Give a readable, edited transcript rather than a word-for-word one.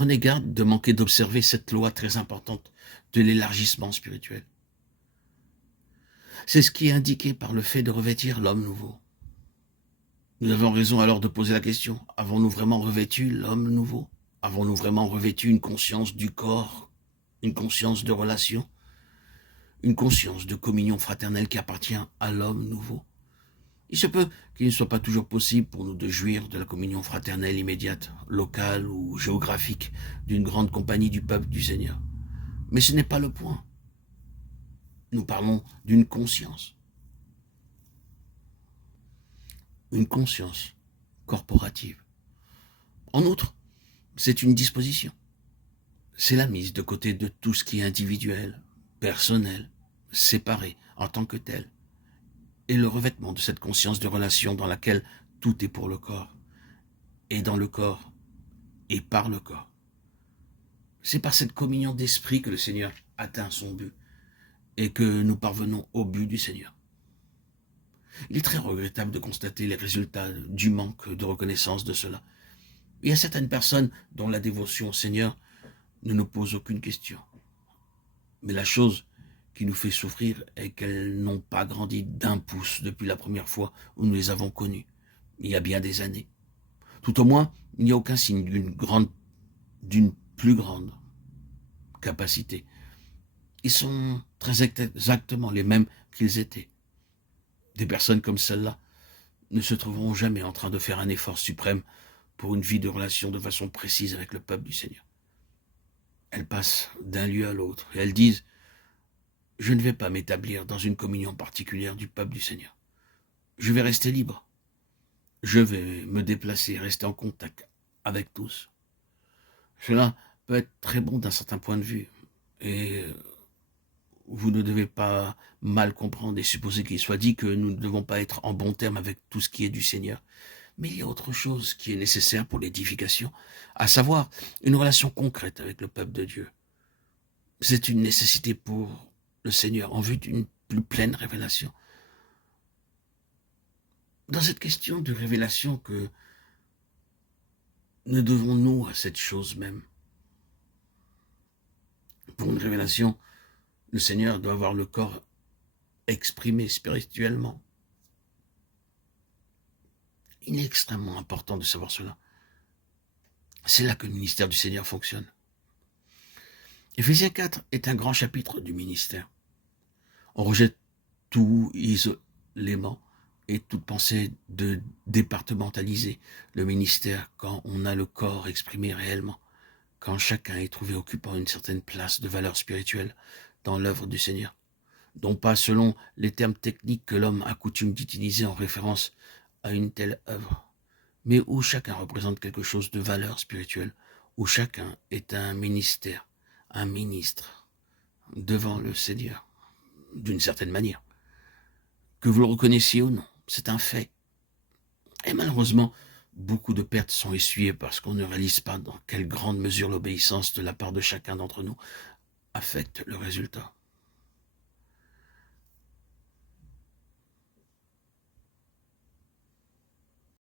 Prenez garde de manquer d'observer cette loi très importante de l'élargissement spirituel. C'est ce qui est indiqué par le fait de revêtir l'homme nouveau. Nous avons raison alors de poser la question, avons-nous vraiment revêtu l'homme nouveau? Avons-nous vraiment revêtu une conscience du corps, une conscience de relation, une conscience de communion fraternelle qui appartient à l'homme nouveau? Il se peut qu'il ne soit pas toujours possible pour nous de jouir de la communion fraternelle immédiate, locale ou géographique d'une grande compagnie du peuple du Seigneur. Mais ce n'est pas le point. Nous parlons d'une conscience. Une conscience corporative. En outre, c'est une disposition. C'est la mise de côté de tout ce qui est individuel, personnel, séparé en tant que tel, et le revêtement de cette conscience de relation dans laquelle tout est pour le corps, et dans le corps, et par le corps. C'est par cette communion d'esprit que le Seigneur atteint son but, et que nous parvenons au but du Seigneur. Il est très regrettable de constater les résultats du manque de reconnaissance de cela. Il y a certaines personnes dont la dévotion au Seigneur ne nous pose aucune question. Mais la chose qui nous fait souffrir est qu'elles n'ont pas grandi d'un pouce depuis la première fois où nous les avons connues, il y a bien des années. Tout au moins, il n'y a aucun signe d'une plus grande capacité. Ils sont très exactement les mêmes qu'ils étaient. Des personnes comme celle-là ne se trouveront jamais en train de faire un effort suprême pour une vie de relation de façon précise avec le peuple du Seigneur. Elles passent d'un lieu à l'autre et elles disent « Je ne vais pas m'établir dans une communion particulière du peuple du Seigneur. Je vais rester libre. Je vais me déplacer, rester en contact avec tous. » Cela peut être très bon d'un certain point de vue et vous ne devez pas mal comprendre et supposer qu'il soit dit que nous ne devons pas être en bon terme avec tout ce qui est du Seigneur. Mais il y a autre chose qui est nécessaire pour l'édification, à savoir une relation concrète avec le peuple de Dieu. C'est une nécessité pour le Seigneur en vue d'une plus pleine révélation. Dans cette question de révélation, que ne devons-nous à cette chose même? Pour une révélation, le Seigneur doit avoir le corps exprimé spirituellement. Il est extrêmement important de savoir cela. C'est là que le ministère du Seigneur fonctionne. Éphésiens 4 est un grand chapitre du ministère. On rejette tout isolément et toute pensée de départementaliser le ministère quand on a le corps exprimé réellement, quand chacun est trouvé occupant une certaine place de valeur spirituelle dans l'œuvre du Seigneur, non pas selon les termes techniques que l'homme a coutume d'utiliser en référence à une telle œuvre, mais où chacun représente quelque chose de valeur spirituelle, où chacun est un ministère, un ministre devant le Seigneur, d'une certaine manière. Que vous le reconnaissiez ou non, c'est un fait. Et malheureusement, beaucoup de pertes sont essuyées parce qu'on ne réalise pas dans quelle grande mesure l'obéissance de la part de chacun d'entre nous affecte le résultat.